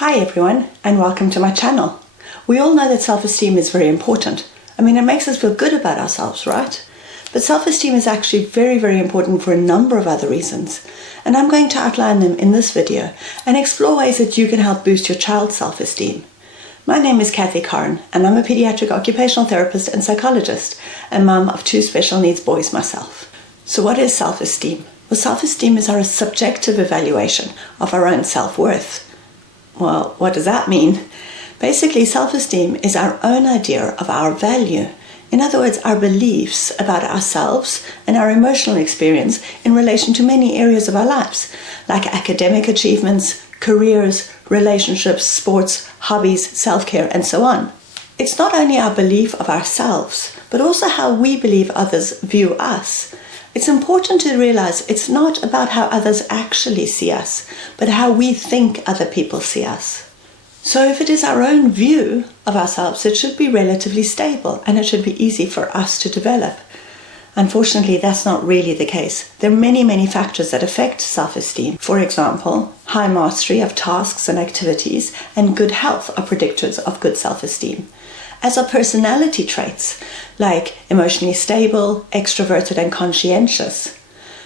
Hi everyone, and welcome to my channel. We all know that self-esteem is very important. It makes us feel good about ourselves, right? But self-esteem is actually very, very important for a number of other reasons. And I'm going to outline them in this video and explore ways that you can help boost your child's self-esteem. My name is Kathy Karn, and I'm a pediatric occupational therapist and psychologist, and mum of 2 special needs boys myself. So what is self-esteem? Well, self-esteem is our subjective evaluation of our own self-worth. Well, what does that mean? Basically, self-esteem is our own idea of our value. In other words, our beliefs about ourselves and our emotional experience in relation to many areas of our lives, like academic achievements, careers, relationships, sports, hobbies, self-care, and so on. It's not only our belief of ourselves, but also how we believe others view us. It's important to realize it's not about how others actually see us, but how we think other people see us. So if it is our own view of ourselves, it should be relatively stable and it should be easy for us to develop. Unfortunately, that's not really the case. There are many, many factors that affect self-esteem. For example, high mastery of tasks and activities and good health are predictors of good self-esteem, as are personality traits like emotionally stable, extroverted, and conscientious.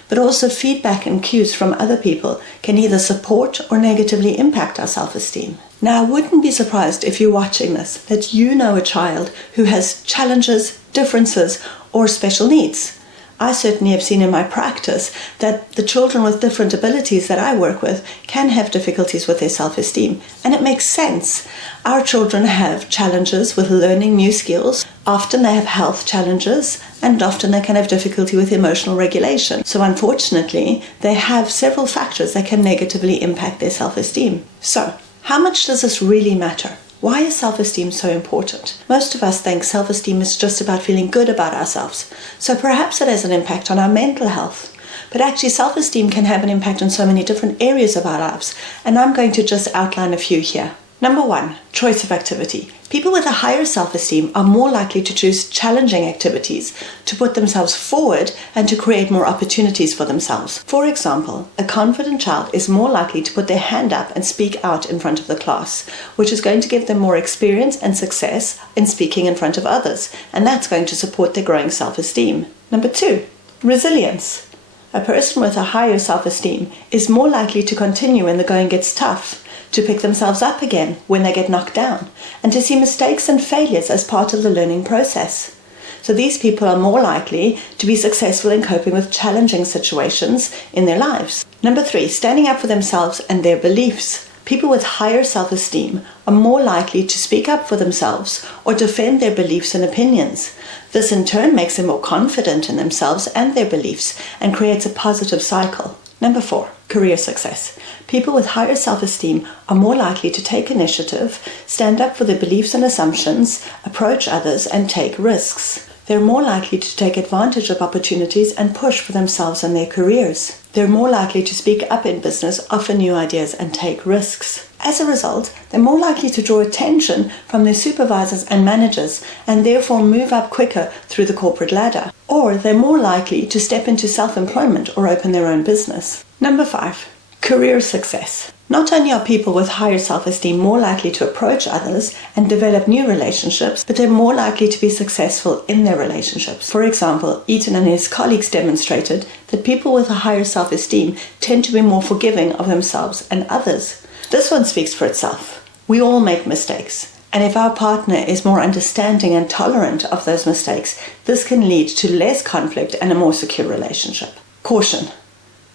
But also feedback and cues from other people can either support or negatively impact our self-esteem. Now, I wouldn't be surprised if you're watching this that you know a child who has challenges, differences, or special needs. I certainly have seen in my practice that the children with different abilities that I work with can have difficulties with their self-esteem, and it makes sense. Our children have challenges with learning new skills. Often they have health challenges, and often they can have difficulty with emotional regulation. So unfortunately, they have several factors that can negatively impact their self-esteem. So, how much does this really matter? Why is self-esteem so important? Most of us think self-esteem is just about feeling good about ourselves, so perhaps it has an impact on our mental health. But actually, self-esteem can have an impact on so many different areas of our lives, and I'm going to just outline a few here. Number 1, choice of activity. People with a higher self-esteem are more likely to choose challenging activities, to put themselves forward, and to create more opportunities for themselves. For example, a confident child is more likely to put their hand up and speak out in front of the class, which is going to give them more experience and success in speaking in front of others, and that's going to support their growing self-esteem. Number 2, resilience. A person with a higher self-esteem is more likely to continue when the going gets tough, to pick themselves up again when they get knocked down, and to see mistakes and failures as part of the learning process. So these people are more likely to be successful in coping with challenging situations in their lives. Number 3, standing up for themselves and their beliefs. People with higher self-esteem are more likely to speak up for themselves or defend their beliefs and opinions. This in turn makes them more confident in themselves and their beliefs and creates a positive cycle. Number 4, career success. People with higher self-esteem are more likely to take initiative, stand up for their beliefs and assumptions, approach others, and take risks. They're more likely to take advantage of opportunities and push for themselves and their careers. They're more likely to speak up in business, offer new ideas, and take risks. As a result, they're more likely to draw attention from their supervisors and managers and therefore move up quicker through the corporate ladder. Or they're more likely to step into self-employment or open their own business. Number 5, career success. Not only are people with higher self-esteem more likely to approach others and develop new relationships, but they're more likely to be successful in their relationships. For example, Eaton and his colleagues demonstrated that people with a higher self-esteem tend to be more forgiving of themselves and others. This one speaks for itself. We all make mistakes, and if our partner is more understanding and tolerant of those mistakes, this can lead to less conflict and a more secure relationship. Caution.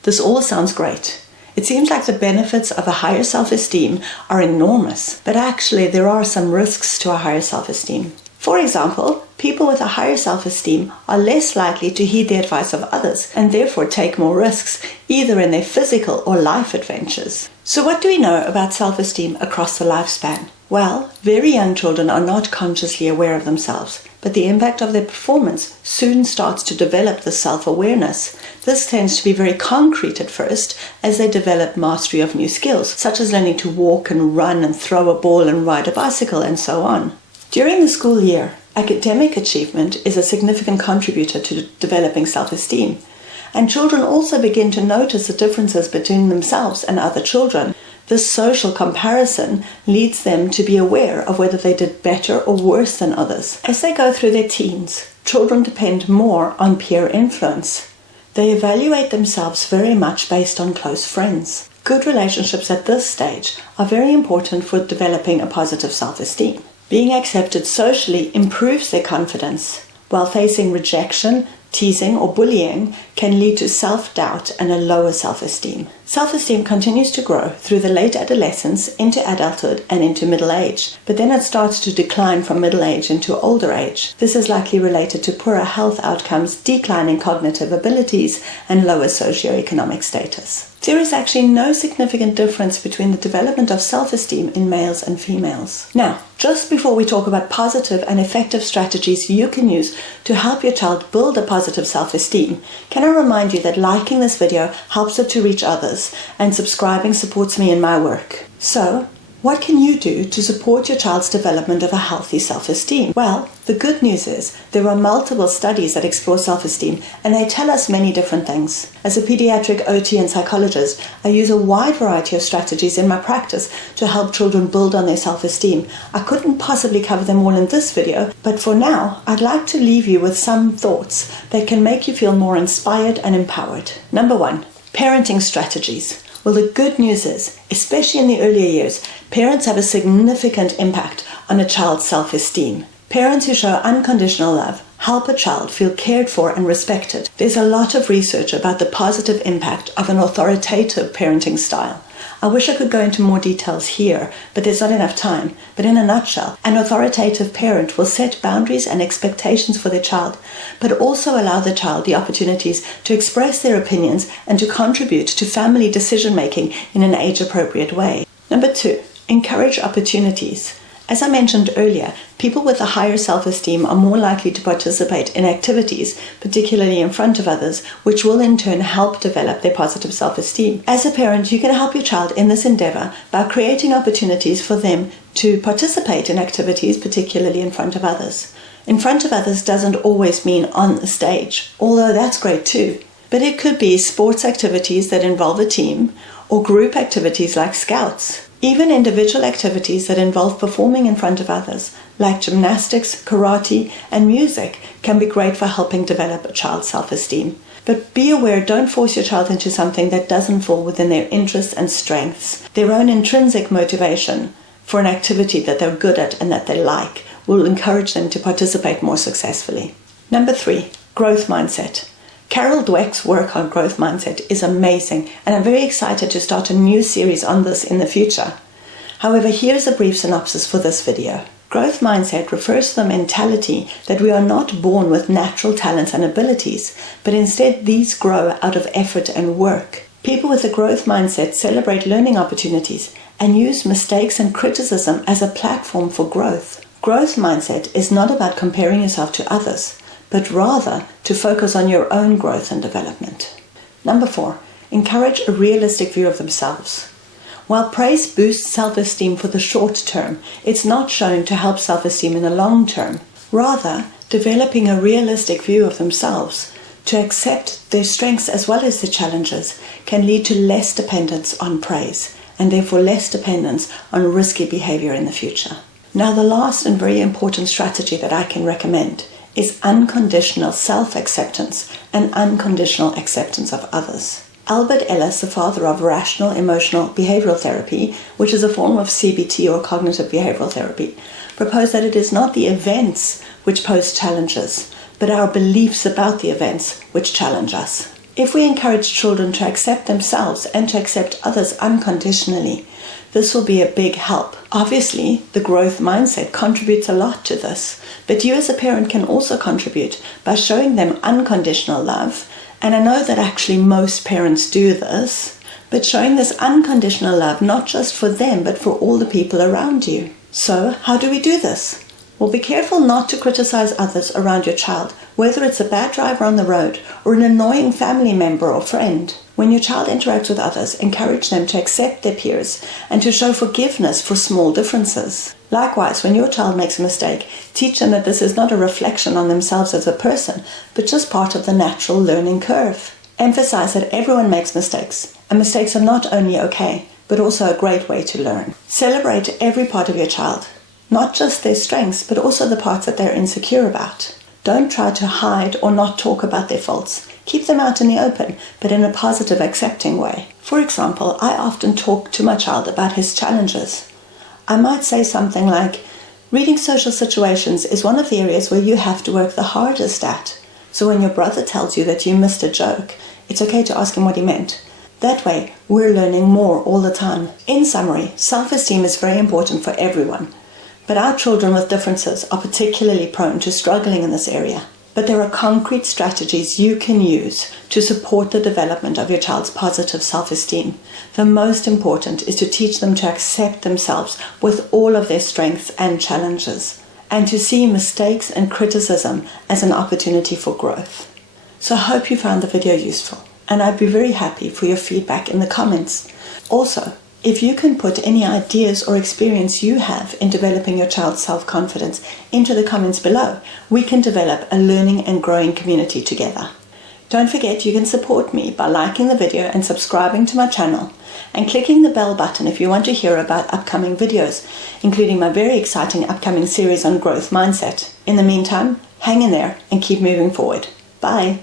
This all sounds great. It seems like the benefits of a higher self-esteem are enormous, but actually there are some risks to a higher self-esteem. For example, people with a higher self-esteem are less likely to heed the advice of others and therefore take more risks, either in their physical or life adventures. So what do we know about self-esteem across the lifespan? Well, very young children are not consciously aware of themselves, but the impact of their performance soon starts to develop the self-awareness. This tends to be very concrete at first as they develop mastery of new skills, such as learning to walk and run and throw a ball and ride a bicycle and so on. During the school year, academic achievement is a significant contributor to developing self-esteem, and children also begin to notice the differences between themselves and other children. This social comparison leads them to be aware of whether they did better or worse than others. As they go through their teens, children depend more on peer influence. They evaluate themselves very much based on close friends. Good relationships at this stage are very important for developing a positive self-esteem. Being accepted socially improves their confidence, while facing rejection, teasing, or bullying can lead to self-doubt and a lower self-esteem. Self-esteem continues to grow through the late adolescence, into adulthood, and into middle age, but then it starts to decline from middle age into older age. This is likely related to poorer health outcomes, declining cognitive abilities, and lower socioeconomic status. There is actually no significant difference between the development of self-esteem in males and females. Now, just before we talk about positive and effective strategies you can use to help your child build a positive self-esteem, can I remind you that liking this video helps it to reach others, and subscribing supports me in my work. So, what can you do to support your child's development of a healthy self-esteem? Well, the good news is there are multiple studies that explore self-esteem, and they tell us many different things. As a pediatric OT and psychologist, I use a wide variety of strategies in my practice to help children build on their self-esteem. I couldn't possibly cover them all in this video, but for now, I'd like to leave you with some thoughts that can make you feel more inspired and empowered. Number 1, parenting strategies. Well, the good news is, especially in the earlier years, parents have a significant impact on a child's self-esteem. Parents who show unconditional love help a child feel cared for and respected. There's a lot of research about the positive impact of an authoritative parenting style. I wish I could go into more details here, but there's not enough time. But in a nutshell, an authoritative parent will set boundaries and expectations for their child, but also allow the child the opportunities to express their opinions and to contribute to family decision-making in an age-appropriate way. Number 2, encourage opportunities. As I mentioned earlier, people with a higher self-esteem are more likely to participate in activities, particularly in front of others, which will in turn help develop their positive self-esteem. As a parent, you can help your child in this endeavor by creating opportunities for them to participate in activities, particularly in front of others. In front of others doesn't always mean on the stage, although that's great too. But it could be sports activities that involve a team, or group activities like Scouts. Even individual activities that involve performing in front of others, like gymnastics, karate, and music, can be great for helping develop a child's self-esteem. But be aware, don't force your child into something that doesn't fall within their interests and strengths. Their own intrinsic motivation for an activity that they're good at and that they like will encourage them to participate more successfully. Number 3, growth mindset. Carol Dweck's work on growth mindset is amazing, and I'm very excited to start a new series on this in the future. However, here's a brief synopsis for this video. Growth mindset refers to the mentality that we are not born with natural talents and abilities, but instead these grow out of effort and work. People with a growth mindset celebrate learning opportunities and use mistakes and criticism as a platform for growth. Growth mindset is not about comparing yourself to others, but rather to focus on your own growth and development. Number 4, encourage a realistic view of themselves. While praise boosts self-esteem for the short term, it's not shown to help self-esteem in the long term. Rather, developing a realistic view of themselves, to accept their strengths as well as their challenges, can lead to less dependence on praise, and therefore less dependence on risky behavior in the future. Now, the last and very important strategy that I can recommend is unconditional self-acceptance and unconditional acceptance of others. Albert Ellis, the father of rational emotional behavioral therapy, which is a form of CBT or cognitive behavioral therapy, proposed that it is not the events which pose challenges, but our beliefs about the events which challenge us. If we encourage children to accept themselves and to accept others unconditionally, this will be a big help. Obviously, the growth mindset contributes a lot to this, but you as a parent can also contribute by showing them unconditional love, and I know that actually most parents do this, but showing this unconditional love not just for them, but for all the people around you. So, how do we do this? Well, be careful not to criticize others around your child, whether it's a bad driver on the road or an annoying family member or friend. When your child interacts with others, encourage them to accept their peers and to show forgiveness for small differences. Likewise, when your child makes a mistake, teach them that this is not a reflection on themselves as a person, but just part of the natural learning curve. Emphasize that everyone makes mistakes, and mistakes are not only okay, but also a great way to learn. Celebrate every part of your child, not just their strengths, but also the parts that they're insecure about. Don't try to hide or not talk about their faults. Keep them out in the open, but in a positive, accepting way. For example, I often talk to my child about his challenges. I might say something like, reading social situations is one of the areas where you have to work the hardest at. So when your brother tells you that you missed a joke, it's okay to ask him what he meant. That way, we're learning more all the time. In summary, self-esteem is very important for everyone. But our children with differences are particularly prone to struggling in this area. But there are concrete strategies you can use to support the development of your child's positive self-esteem. The most important is to teach them to accept themselves with all of their strengths and challenges, and to see mistakes and criticism as an opportunity for growth. So I hope you found the video useful, and I'd be very happy for your feedback in the comments. Also, if you can put any ideas or experience you have in developing your child's self-confidence into the comments below, we can develop a learning and growing community together. Don't forget you can support me by liking the video and subscribing to my channel, and clicking the bell button if you want to hear about upcoming videos, including my very exciting upcoming series on growth mindset. In the meantime, hang in there and keep moving forward. Bye.